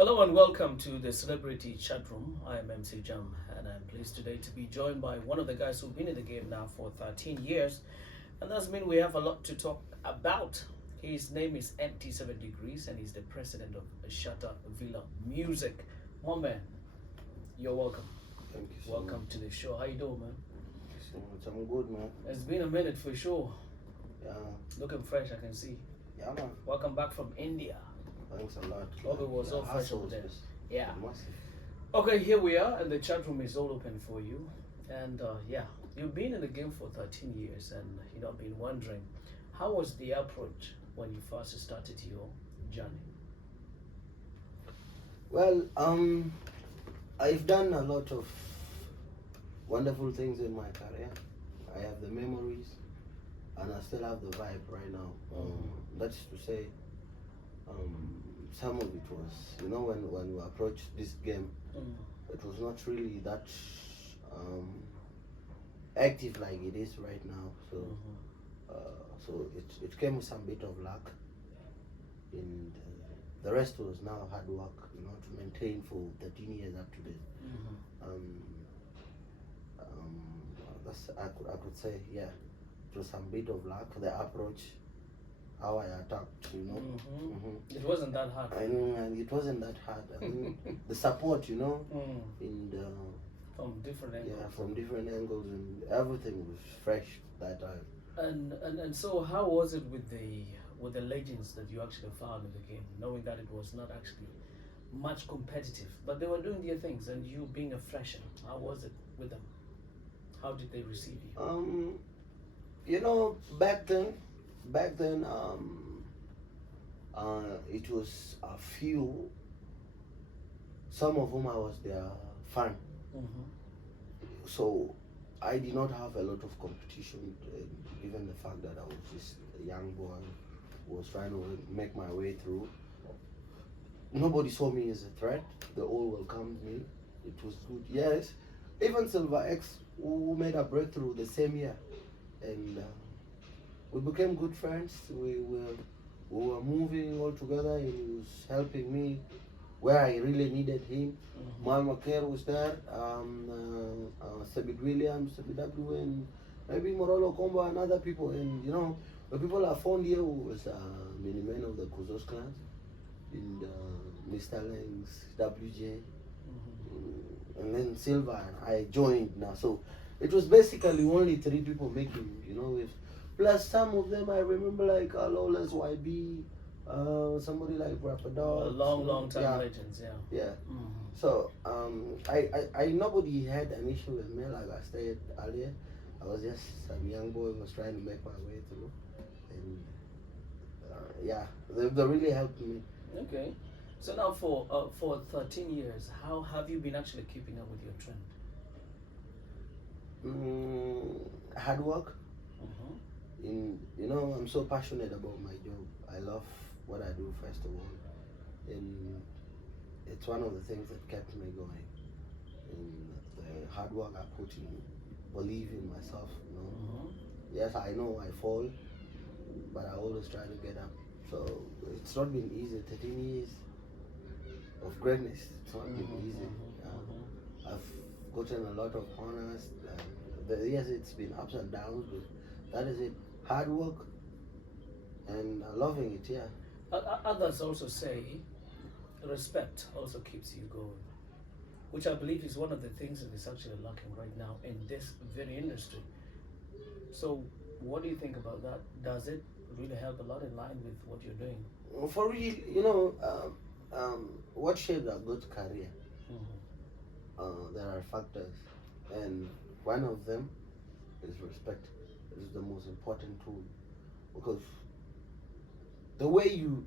Hello and welcome to the Celebrity Chat Room. I am MC Jam and I'm pleased today to be joined by one of the guys who've been in the game now for 13 years. And that's mean we have a lot to talk about. His name is MT7 Degrees and he's the president of Shatta Villa Music. My man, you're welcome. Thank you so Welcome much. to the show. How you doing, man? So much. I'm good, man. It's been a minute for sure. Yeah, Looking fresh, I can see. yeah, man. Welcome back from India. Thanks a lot. Hope it was The all fresh hassle over there. was Yeah. massive. Okay, here we are, and the chat room is all open for you. And yeah, you've been in the game for 13 years, and I've been wondering, how was the approach when you first started your journey? Well, I've done a lot of wonderful things in my career. I have the memories, and I still have the vibe right now. That's to say, some of it was, when we approached this game, it was not really that active like it is right now. So, so it came with some bit of luck, and the rest was now hard work, to maintain for 13 years up to date. That's I could say, yeah, it was some bit of luck, the approach, how I attacked, It wasn't that hard. and it wasn't that hard. I mean, the support, in the From different angles. yeah, from different angles, and everything was fresh that time. And so, how was it with the legends that you actually found in the game, knowing that it was not actually much competitive, but they were doing their things, and you being a fresher, how was it with them? How did they receive you? Back then, it was a few, some of whom I was their fan. So I did not have a lot of competition, given the fact that I was just a young boy who was trying to make my way through. Nobody saw me as a threat. They all welcomed me. It was good. Yes, even Silver X, who made a breakthrough the same year, and we became good friends. We were moving all together, and he was helping me where I really needed him. Mal Maker was there, Sabit Williams, Sabit W, and maybe Morolo Komba and other people. And the people I found here was many men of the Kuzos clans, and Mr. Langs, WJ, and then Silva, and I joined now. So it was basically only 3 people making, with plus some of them I remember, like Lawless YB, somebody like Rapadog. Long time legends, yeah. Yeah. So I nobody had an issue with me, like I said earlier. I was just some young boy who was trying to make my way through, and yeah, they really helped me. Okay. So now for 13 years, how have you been actually keeping up with your trend? Hard work. I'm so passionate about my job. I love what I do, first of all, and it's one of the things that kept me going. And the hard work I put in, believe in myself. Yes, I know I fall, but I always try to get up. So it's not been easy. 13 years of greatness. It's not been easy. I've gotten a lot of honors. Yes, it's been ups and downs, but that is it. Hard work and loving it, yeah. Others also say respect also keeps you going, which I believe is one of the things that is actually lacking right now in this very industry. So what do you think about that? Does it really help a lot in line with what you're doing? For real, what shaped a good career? There are factors, and one of them is respect. It is the most important tool, because the way you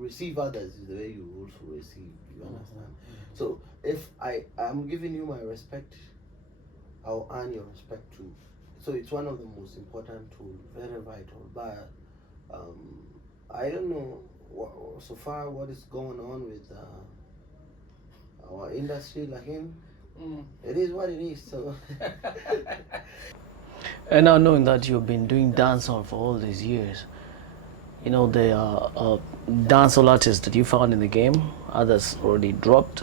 receive others is the way you also receive. You understand? So if I'm giving you my respect, I'll earn your respect too. So it's one of the most important tools, very vital. But I don't know so far what is going on with our industry, like him. It is what it is. So. And now knowing that you've been doing dancehall for all these years, You know, there are dancehall artists that you found in the game. Others already dropped,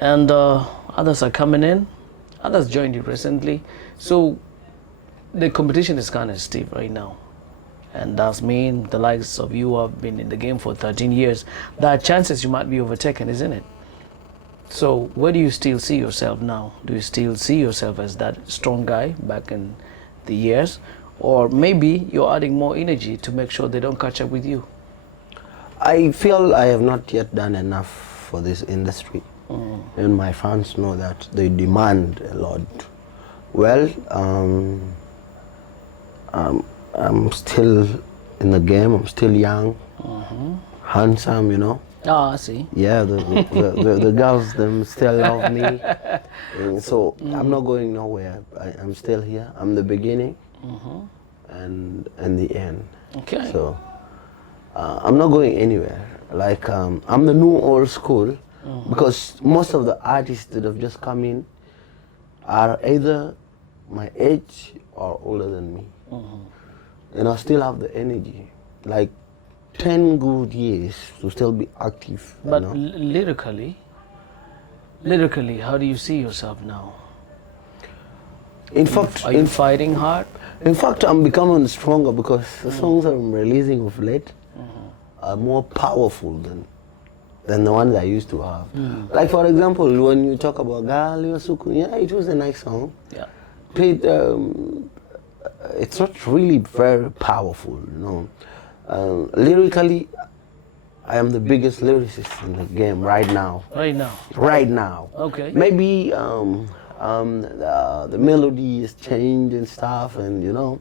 and others are coming in. Others joined you recently, so the competition is kind of stiff right now. And that's mean the likes of you have been in the game for 13 years. There are chances you might be overtaken, isn't it? So where do you still see yourself now? Do you still see yourself as that strong guy back in the years? Or maybe you're adding more energy to make sure they don't catch up with you? I feel I have not yet done enough for this industry. And my fans know that they demand a lot. Well, I'm still in the game. I'm still young, handsome, you know. Ah, I see. Yeah, the girls, them still love me. And so I'm not going nowhere. I'm still here. I'm the beginning and the end. Okay. So I'm not going anywhere. Like I'm the new old school because most of the artists that have just come in are either my age or older than me. And I still have the energy, like 10 good years to still be active. But you know? lyrically, how do you see yourself now? In fact, Are you fighting hard? in fact, I'm becoming stronger because the songs I'm releasing of late are more powerful than the ones I used to have. Like for example, when you talk about Gali Suku, yeah, it was a nice song. Yeah. It's not really very powerful, you know. Lyrically, I am the biggest lyricist in the game right now. Right now. Right now. Okay. Maybe the melody is changed and stuff, and you know.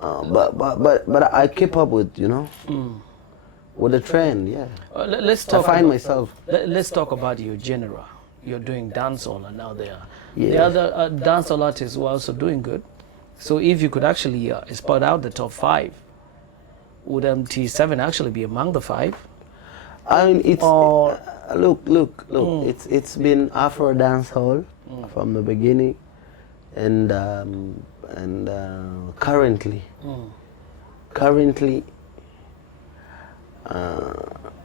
But I keep up with, you know, with the trend. Yeah. Let's talk. I find myself. Let's talk about your genre. You're doing dancehall, and now there are the Yes. other dancehall artists who are also doing good. So if you could actually spot out the top 5, would MT7 actually be among the 5? I mean, it's Or- look. It's been Afro dancehall from the beginning, and currently,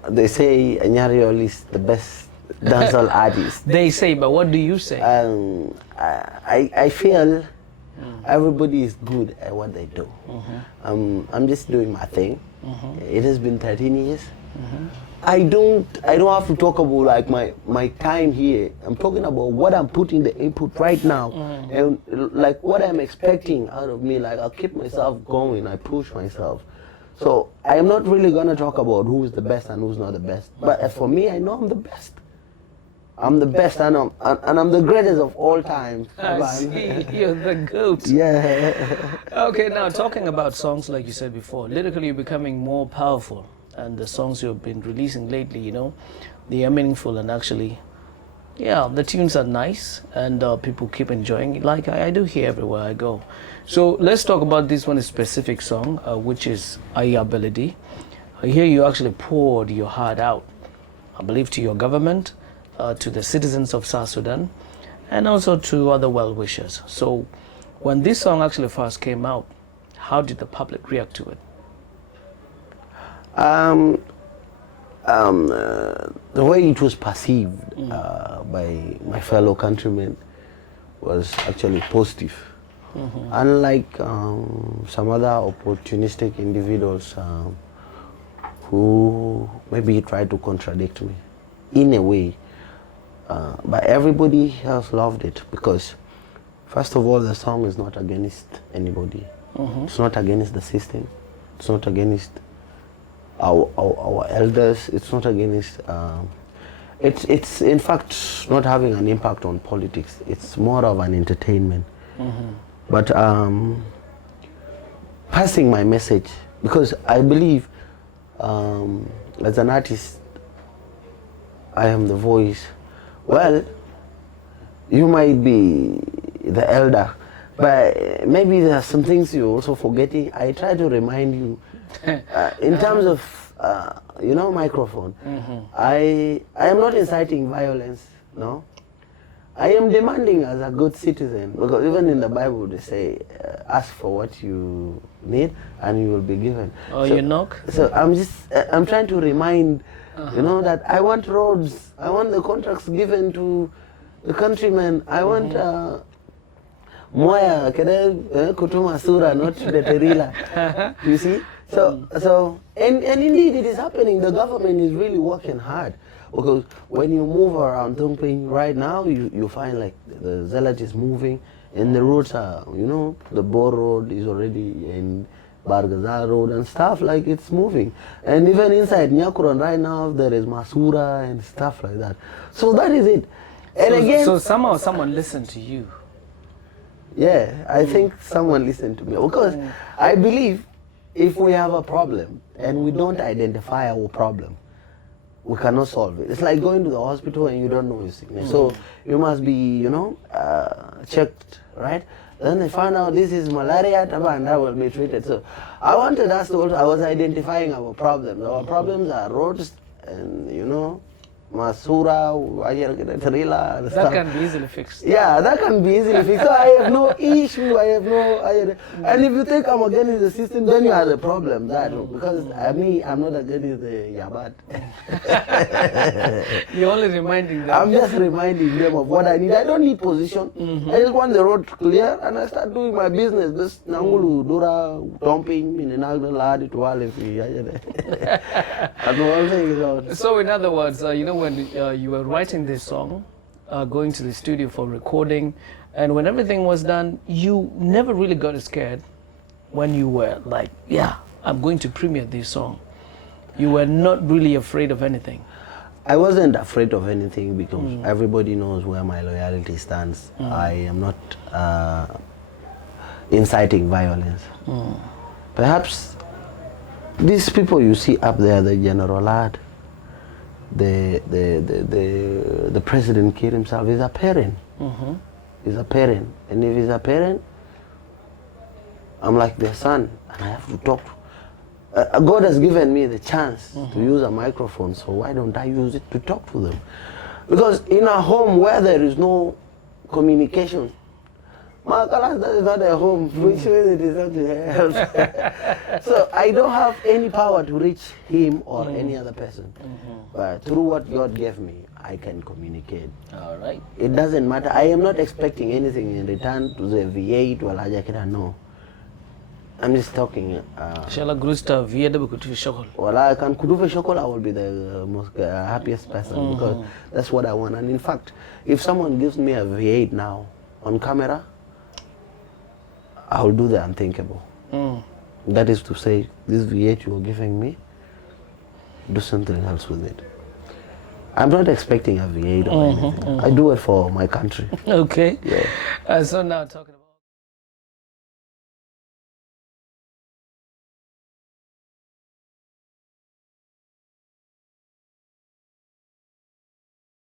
they say Anyariol is the best dancehall artist. They say, but what do you say? I feel everybody is good at what they do. I'm just doing my thing. It has been 13 years. I don't have to talk about like my time here. I'm talking about what I'm putting the input right now, and like what I'm expecting out of me. Like I'll keep myself going. I push myself. So I am not really gonna talk about who's the best and who's not the best. But for me, I know I'm the best. I'm the best, and I'm the greatest of all time. I see, you're the GOAT. Yeah. Okay, now talking about songs like you said before, lyrically you're becoming more powerful, and the songs you've been releasing lately, you know, they are meaningful, and actually, yeah, the tunes are nice, and people keep enjoying it, like I do here everywhere I go. So let's talk about this one specific song, which is Ayability. Here you actually poured your heart out, I believe, to your government, to the citizens of South Sudan, and also to other well-wishers. So when this song actually first came out, how did the public react to it? The way it was perceived by my fellow countrymen was actually positive. Unlike some other opportunistic individuals who maybe tried to contradict me in a way, but everybody else loved it because, first of all, the song is not against anybody. It's not against the system. It's not against our elders. It's not against. It's in fact not having an impact on politics. It's more of an entertainment. But passing my message, because I believe as an artist, I am the voice. Well, you might be the elder, but maybe there are some things you're also forgetting. I try to remind you in terms of you know, microphone. I am not inciting violence, no. I am demanding as a good citizen, because even in the Bible they say, ask for what you need and you will be given. Oh, so, you knock? So I'm trying to remind, you know, that I want roads, I want the contracts given to the countrymen, I want Moya, Kutuma Sura, not the Terila. You see? So and indeed it is happening. The government is really working hard. Because when you move around Tungping right now, you find like the Zealot is moving and the roads are, you know, the Bor Road is already in Bargazal Road and stuff, like it's moving. And even inside Nyakuran right now, there is Masura and stuff like that. So that is it. And so somehow someone listened to you. Yeah, I think someone listened to me. Because I believe if we have a problem and we don't identify our problem, we cannot solve it. It's like going to the hospital and you don't know your sickness. So you must be, you know, checked, right? Then they found out this is malaria, and that will be treated. So I wanted us to, I was identifying our problems. Our problems are roads and, you know, Masura, Trila, and that can be easily fixed. Yeah, that can be easily fixed. So I have no issue, and if you think I'm against the system, then you have the problem. Because I'm not against the Yabat. You're only reminding them. I'm just reminding them of what I need. I don't need position. I just want the road clear, and I start doing my business. This Nangulu, Dura, dumping, Minanagla, Ladi, So in other words, you know, when you were writing this song, going to the studio for recording, and when everything was done, you never really got scared when you were like, yeah, I'm going to premiere this song. You were not really afraid of anything. I wasn't afraid of anything because everybody knows where my loyalty stands. I am not inciting violence. Perhaps these people you see up there, the General Ad, the president killed himself, is a parent. He's a parent. And if he's a parent, I'm like their son, and I have to talk. God has given me the chance to use a microphone, so why don't I use it to talk to them? Because in a home where there is no communication, that is not a home, which means it is not to help. So I don't have any power to reach him or any other person. But through what God gave me, I can communicate. All right. It doesn't matter. I am not expecting anything in return to the V8 or Lajakita, no. I'm just talking. Shala Grusta Vieda Kutu Shokol. Well, I can Kudufe Shokol, I will be the most happiest person because that's what I want. And in fact, if someone gives me a V8 now on camera, I will do the unthinkable. That is to say, this V8 you are giving me, do something else with it. I'm not expecting a V8 or anything. I do it for my country. Okay. Yeah. So now talking about